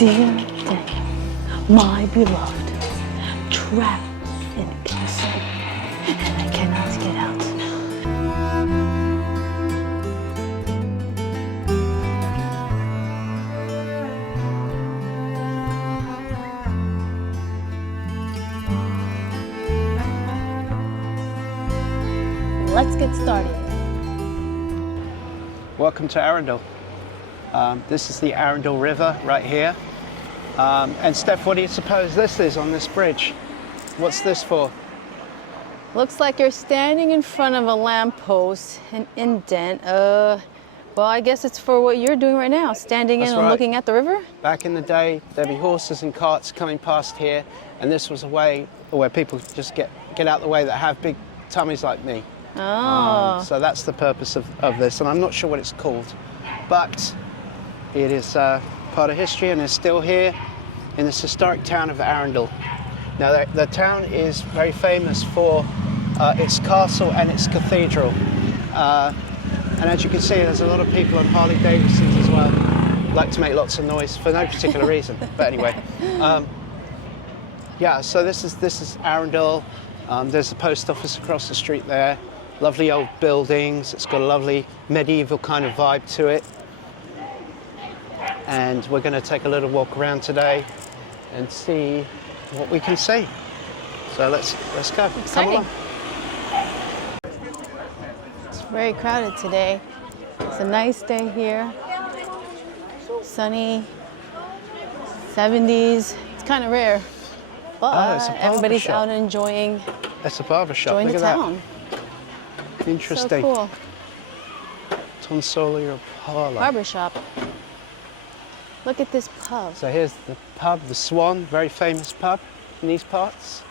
Dear Daniel, my beloved, trapped in a castle, and I cannot get out. Let's get started. Welcome to Arundel. This is the Arundel River right here. And Steph, what do you suppose this is on this bridge? What's this for? Looks like you're standing in front of a lamppost, an indent. Well, I guess it's for what you're doing right now, standing That's in and right. looking at the river? Back in the day, there'd be horses and carts coming past here, and this was a way where people just get out of the way that have big tummies like me. Oh. So that's the purpose of this, and I'm not sure what it's called, but it is part of history and is still here in this historic town of Arundel. Now, the town is very famous for its castle and its cathedral. And as you can see, there's a lot of people on Harley Davidsons as well. Like to make lots of noise for no particular reason, but anyway. Yeah, so this is Arundel. There's the post office across the street there. Lovely old buildings. It's got a lovely medieval kind of vibe to it. And we're going to take a little walk around today and see what we can see. So let's go. Exciting. Come along. It's very crowded today. It's a nice day here. Sunny, 70s. It's kind of rare, but it's a barber everybody's shop. out enjoying That's a barber shop. the Look at town. that. Interesting. So cool. Tonsorial Parlour. Barber shop. Look at this pub. So here's the pub, the Swan, very famous pub in these parts.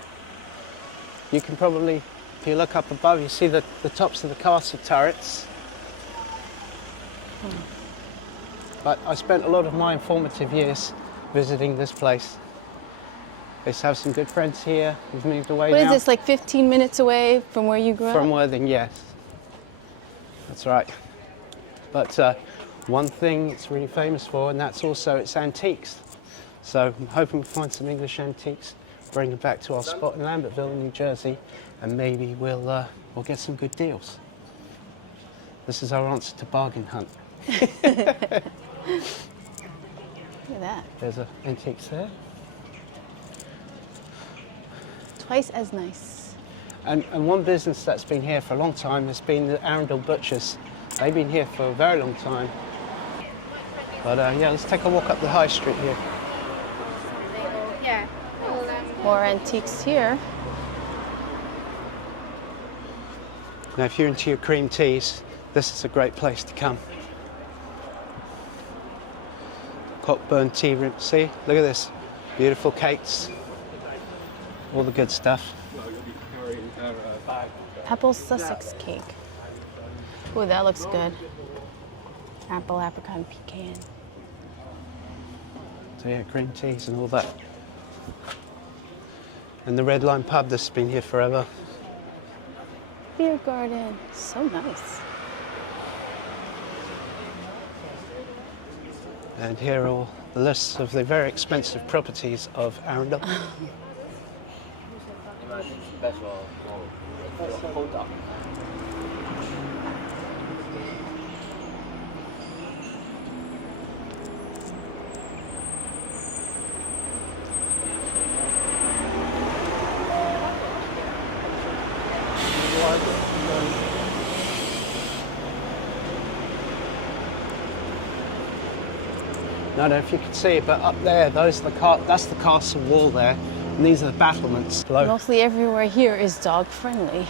You can probably, if you look up above, you see the tops of the castle turrets. But I spent a lot of my informative years visiting this place. I used to have some good friends here. We've moved away What now. is this, like 15 minutes away from where you grew up? From Worthing, yes. That's right. But one thing it's really famous for, and that's also its antiques. So I'm hoping we find some English antiques, bring them back to our spot in Lambertville, New Jersey, and maybe we'll get some good deals. This is our answer to bargain hunt. Look at that. There's antiques there. Twice as nice. And one business that's been here for a long time has been the Arundel Butchers. They've been here for a very long time. But yeah, let's take a walk up the high street here. More antiques here. Now, if you're into your cream teas, this is a great place to come. Cockburn tea room. See, look at this. Beautiful cakes. All the good stuff. Apple Sussex cake. Oh, that looks good. Apple, apricot, pecan. So yeah, cream teas and all that. And the Red Line pub, this has been here forever. Beer garden. So nice. And here are all the lists of the very expensive properties of Arundel. I don't know if you can see it, but up there, that's the castle wall there, and these are the battlements. Below. Mostly everywhere here is dog friendly.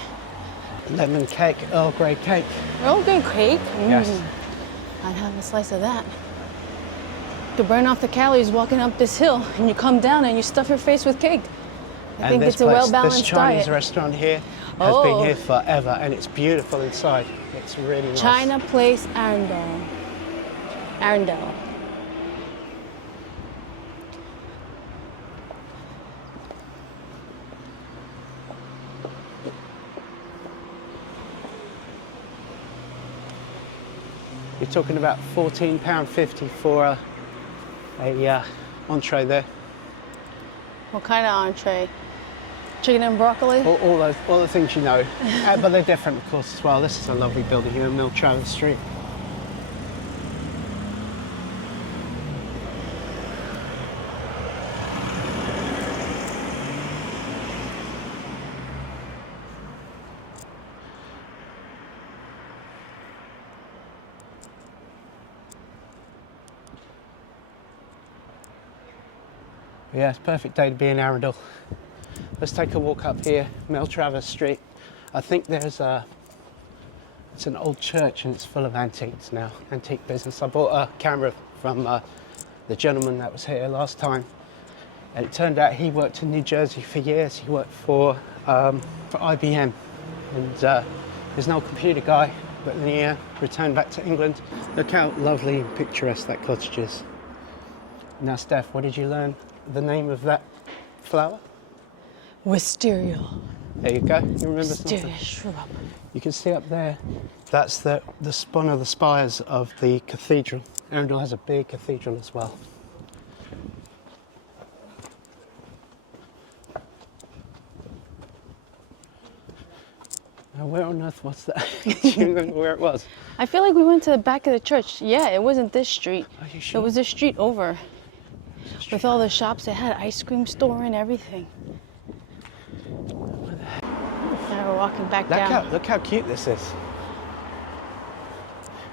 Lemon cake, Earl Grey cake. Earl Grey cake? Yes. I'd have a slice of that. To burn off the calories walking up this hill, and you come down and you stuff your face with cake. I think it's a well-balanced This Chinese diet. restaurant here has been here forever, and it's beautiful inside. It's really nice. China Place, Arundel. Arundel. You're talking about £14.50 for a entree there. What kind of entree? Chicken and broccoli? All the things you know. But they're different, of course, as well. This is a lovely building here in Miltravis Street. Yeah, it's a perfect day to be in Arundel. Let's take a walk up here, Miltravis Street. I think it's an old church and it's full of antiques now, antique business. I bought a camera from the gentleman that was here last time, and it turned out he worked in New Jersey for years. He worked for IBM, and he's an old computer guy, but then he returned back to England. Look how lovely and picturesque that cottage is. Now, Steph, what did you learn the name of that flower? Wisteria. There you go. You remember Wisteria something? shrub. You can see up there, that's the one of the spires of the cathedral. Arundel has a big cathedral as well. Now, where on earth was that? Do you remember where it was? I feel like we went to the back of the church. Yeah, it wasn't this street. Are you sure? It was the street over. With all the shops, it had ice cream store and everything. Now we're walking back down. Look how cute this is.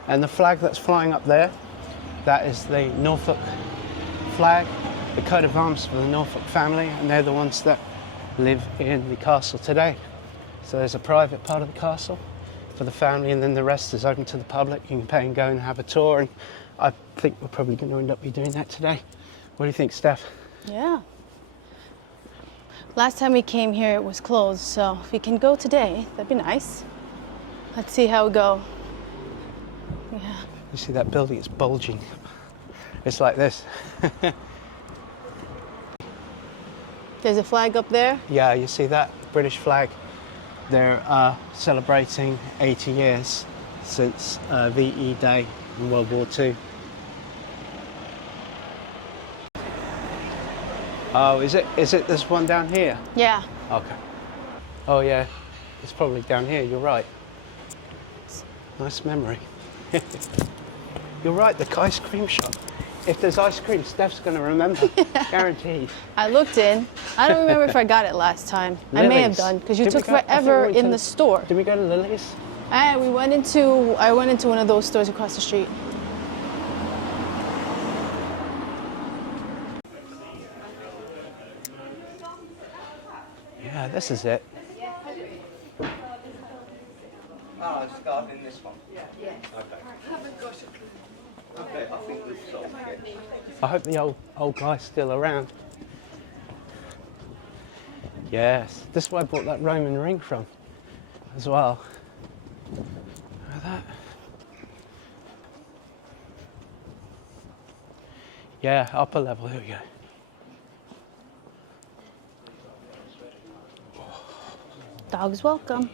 And the flag that's flying up there, that is the Norfolk flag, the coat of arms for the Norfolk family, and they're the ones that live in the castle today. So there's a private part of the castle for the family, and then the rest is open to the public. You can pay and go and have a tour, and I think we're probably going to end up doing that today. What do you think, Steph? Yeah. Last time we came here, it was closed, so if we can go today, that'd be nice. Let's see how we go. Yeah. You see that building? It's bulging. It's like this. There's a flag up there. Yeah, you see that British flag? They're celebrating 80 years since VE Day in World War II. Oh, is it this one down here? Yeah. Okay. Oh yeah, it's probably down here, you're right. Nice memory. You're right, the ice cream shop. If there's ice cream, Steph's going to remember, guaranteed. I looked in. I don't remember if I got it last time. Lily's. I may have done, because you Did we took go- I think forever we went in to- the store. Did we go to Lily's? I went into one of those stores across the street. Yeah, this is it. Oh, it's got in this one? Yeah. Okay. Okay, I think we've solved it. I hope the old guy's still around. Yes, this is where I bought that Roman ring from as well. Look at that. Yeah, upper level, here we go. Dog's welcome.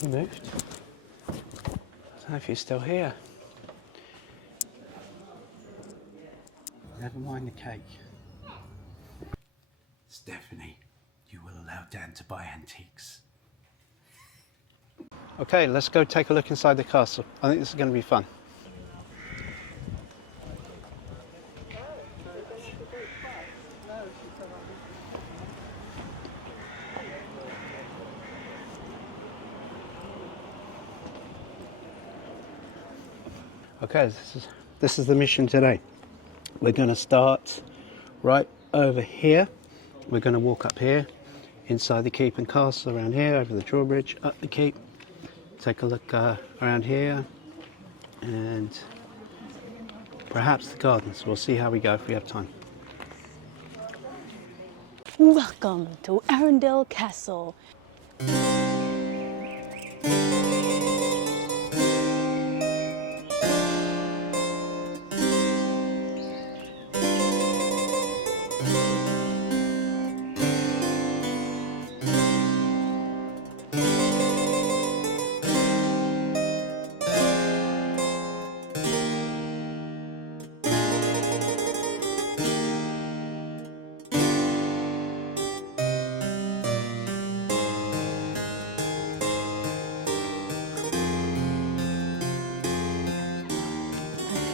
He moved. I don't know if he's still here. Never mind the cake. Stephanie, you will allow Dan to buy antiques. Okay, let's go take a look inside the castle. I think this is going to be fun. Okay, this is the mission today. We're going to start right over here. We're going to walk up here, inside the keep and castle, around here, over the drawbridge, up the keep. Take a look around here, and perhaps the gardens. We'll see how we go if we have time. Welcome to Arundel Castle.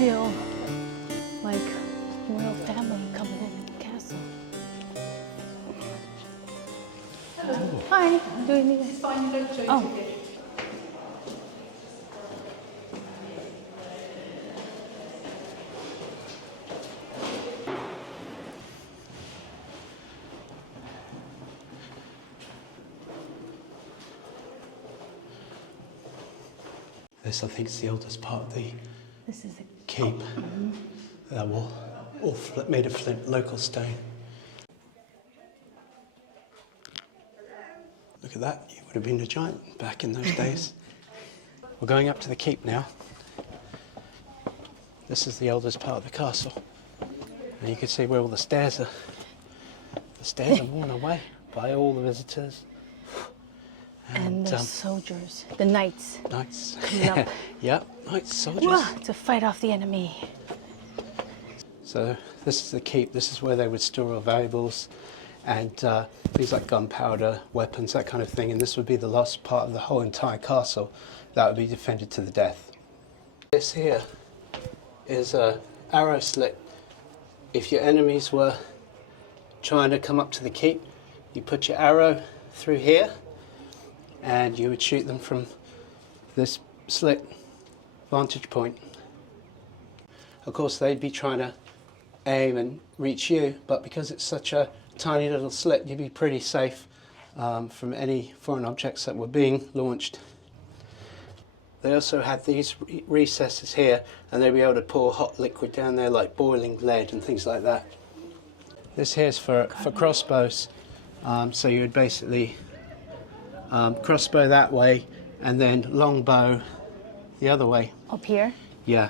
feel like royal family coming in the castle. Hello. Hi. Do we need it? It's fine. You don't show your ticket. This, I think, is the oldest part of the This is a keep. That wall, all made of flint, local stone. Look at that, you would have been a giant back in those days. We're going up to the keep now. This is the oldest part of the castle. And you can see where all the stairs are. The stairs are worn away by all the visitors. and the soldiers, the knights. Knights. Coming up. Yep, knights, soldiers. Wah, to fight off the enemy. So this is the keep. This is where they would store all valuables and things like gunpowder, weapons, that kind of thing. And this would be the last part of the whole entire castle that would be defended to the death. This here is a arrow slit. If your enemies were trying to come up to the keep, you put your arrow through here and you would shoot them from this slit vantage point. Of course, they'd be trying to aim and reach you, but because it's such a tiny little slit, you'd be pretty safe from any foreign objects that were being launched. They also had these recesses here, and they'd be able to pour hot liquid down there, like boiling lead and things like that. This here's for crossbows, so you would basically crossbow that way, and then longbow the other way. Up here? Yeah.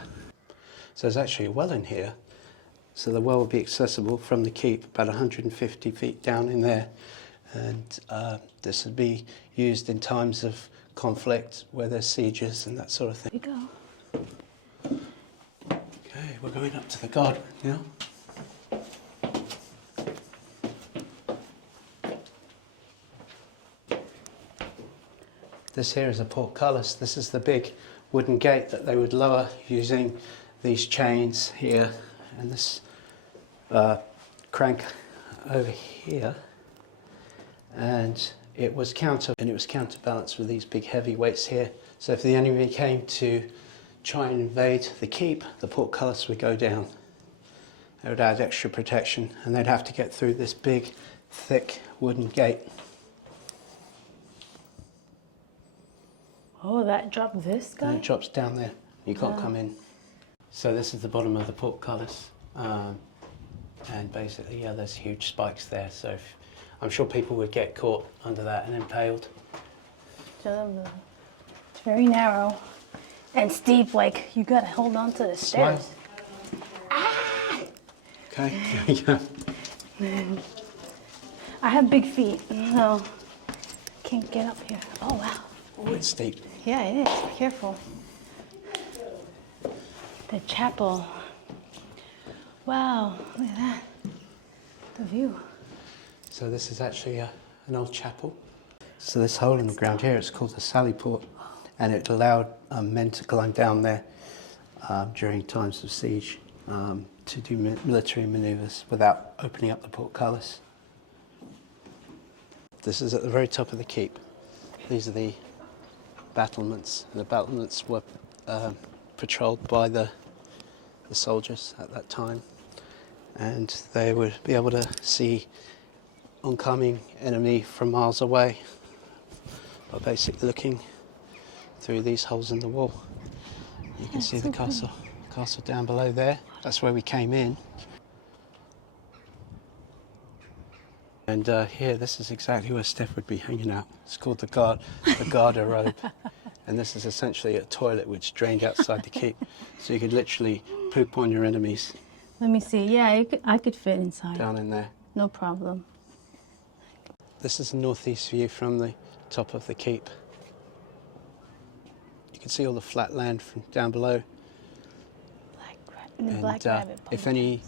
So there's actually a well in here. So the well will be accessible from the keep, about 150 feet down in there. And this would be used in times of conflict, where there's sieges and that sort of thing. Here we go. Okay, we're going up to the garden now. This here is a portcullis. This is the big wooden gate that they would lower using these chains here and this crank over here. And it was counterbalanced with these big heavy weights here. So if the enemy came to try and invade the keep, the portcullis would go down. It would add extra protection, and they'd have to get through this big, thick wooden gate. Oh, that dropped this guy? And it drops down there. You can't come in. So this is the bottom of the portcullis. And basically, yeah, there's huge spikes there. So I'm sure people would get caught under that and impaled. It's very narrow and steep, like you gotta hold on to the stairs. Ah! Okay, here we go. I have big feet, so I can't get up here. Oh, wow. Oh, it's steep. Yeah, it is. Be careful. The chapel. Wow, look at that. The view. So this is actually an old chapel. So this hole in the ground here is called the sally port, and it allowed men to climb down there during times of siege to do military maneuvers without opening up the portcullis. This is at the very top of the keep. These are the battlements. The battlements were patrolled by the soldiers at that time, and they would be able to see oncoming enemy from miles away by basically looking through these holes in the wall. You can see the castle down below there. That's where we came in. And here, this is exactly where Steph would be hanging out. It's called the garderobe. And this is essentially a toilet which drained outside the keep. So you could literally poop on your enemies. Let me see. Yeah, I could fit inside. Down in there. No problem. This is a northeast view from the top of the keep. You can see all the flat land from down below. Black rabbit. If any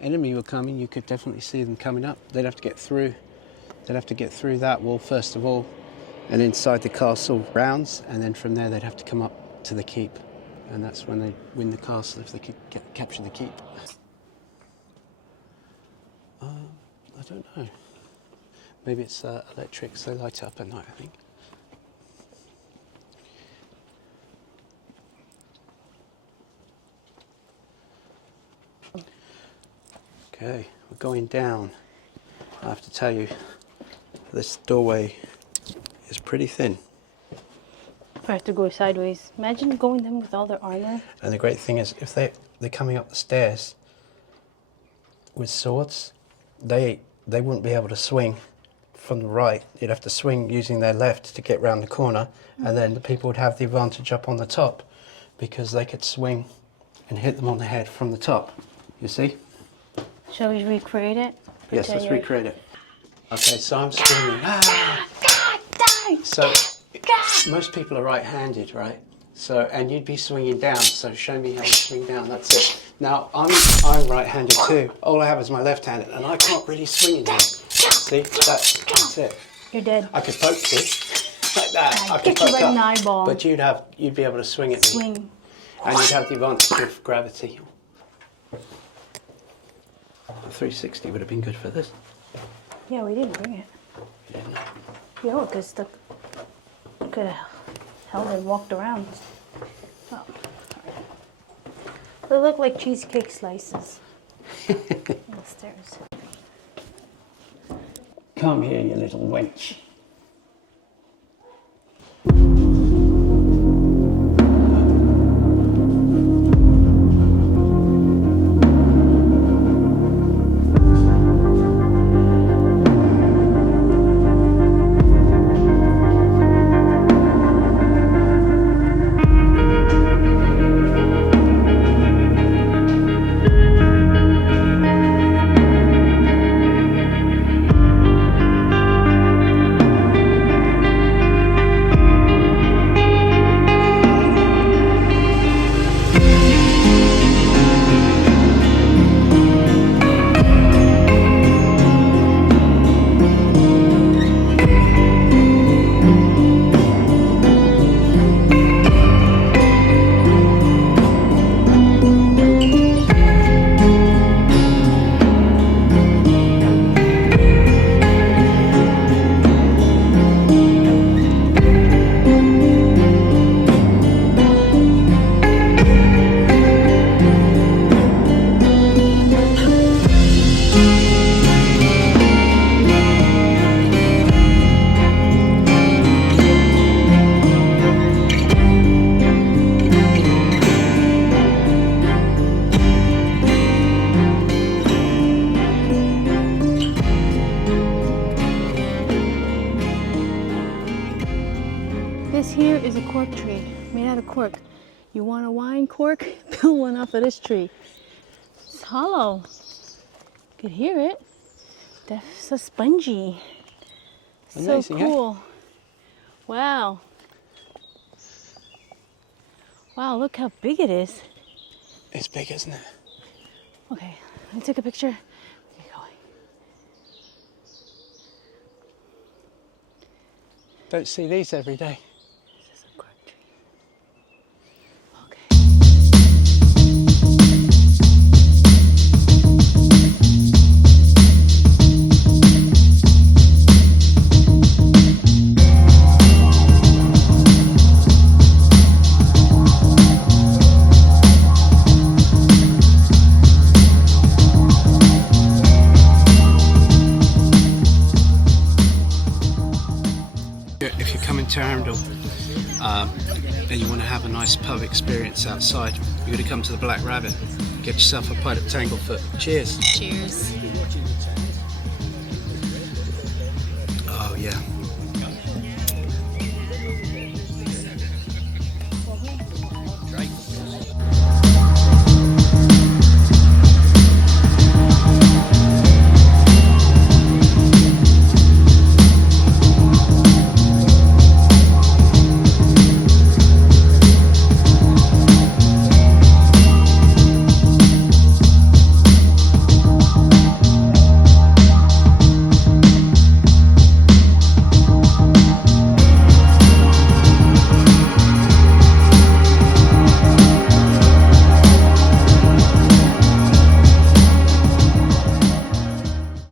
enemy were coming, you could definitely see them coming up. They'd have to get through. They'd have to get through that wall first of all, and inside the castle grounds, and then from there they'd have to come up to the keep. and that's when they win the castle if they could capture the keep. I don't know. Maybe it's electric, so they light up at night, I think. Okay, we're going down. I have to tell you, this doorway is pretty thin. I have to go sideways. Imagine going them with all their armor. And the great thing is, if they're coming up the stairs with swords, they wouldn't be able to swing from the right. You'd have to swing using their left to get round the corner, and then the people would have the advantage up on the top because they could swing and hit them on the head from the top. You see? Shall we recreate it? Yes, let's recreate it. Okay, so I'm swinging. Ah! God, die! So most people are right-handed, right? So, and you'd be swinging down. So show me how you swing down. That's it. Now I'm right-handed too. All I have is my left-handed, and I can't really swing it down. See, that's it. You're dead. I could poke you like that. I could Get you poke right in the up, eyeball. but you'd be able to swing it. Swing. And you'd have the advantage of gravity. A 360 would have been good for this. Yeah, we didn't bring it. You didn't? Yeah, because the could have held and walked around. Oh. They look like cheesecake slices. On the stairs. Come here, you little wench. This here is a cork tree made out of cork. You want a wine cork? Peel one off of this tree. It's hollow. You could hear it. That's so spongy. Amazing, So cool. Wow. Wow, look how big it is. It's big, isn't it? Okay, let me take a picture. Keep going. Don't see these every day. This is a cork tree. Okay. If you're coming to Arundel and you want to have a nice pub experience outside, you're going to come to the Black Rabbit. Get yourself a pint of Tanglefoot. Cheers. Cheers. Oh yeah.